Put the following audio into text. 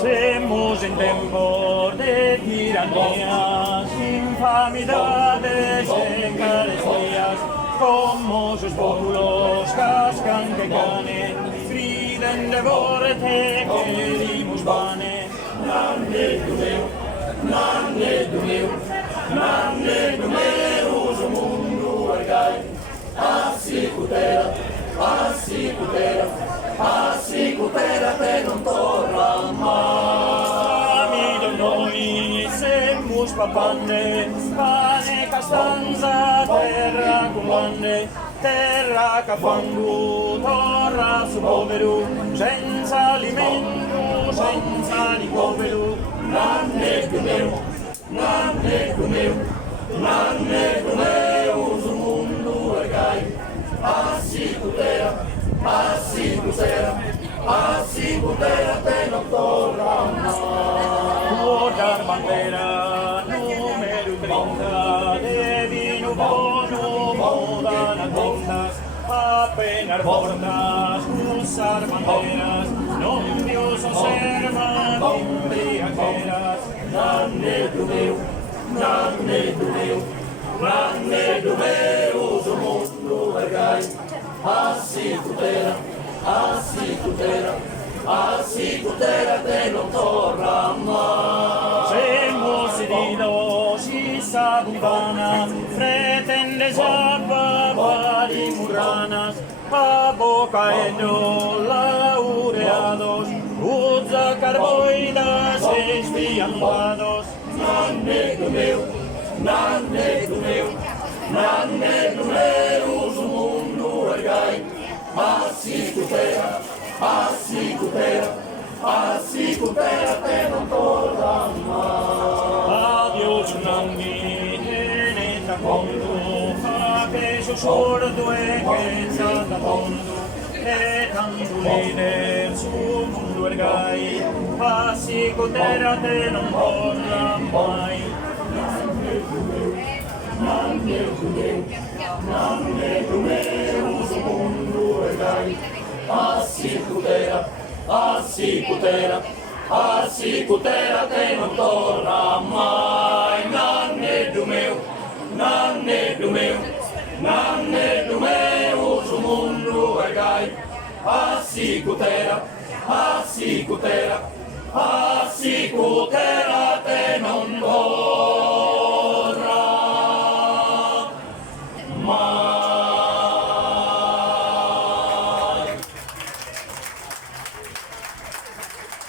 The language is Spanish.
Semos en temor de tiranías, infamidades en carestías, como sus pueblos cascan que canen, griden de vorte que dimos vane. Nanne du meu, o mundo ergai, assi cutera te non torna mai. Amido noi semus papande, pane castanza, terra comande, terra che fangu, torra su povero, senza alimento, senza ricovero. Nanne du meu, su mundo ergai, assi cutera te non torna mai. Guardar bandera, número 30, de vino bono, moda na tintas, apenas bordas, usar banderas, non Dios observa, embriagueras. Nanne du meu, su mundo ergai, assi cutera te non torna mai. Semos heridos y sabundana, pretende zappa pari murranas, a boca eno laureados, usa carboidas espiantados. Nanne du meu, su mundo ergai, assi cutera te non torna mai. Adios nanni, teneta conto, fa che so sordo e che zata tondo, e tanto leader su mundo ergai, assi cutera te non torna mai. Nanne du meu, su mundo ergai, assi cutera te non torna mai. Nanne du meu, su mundo ergai, assi cutera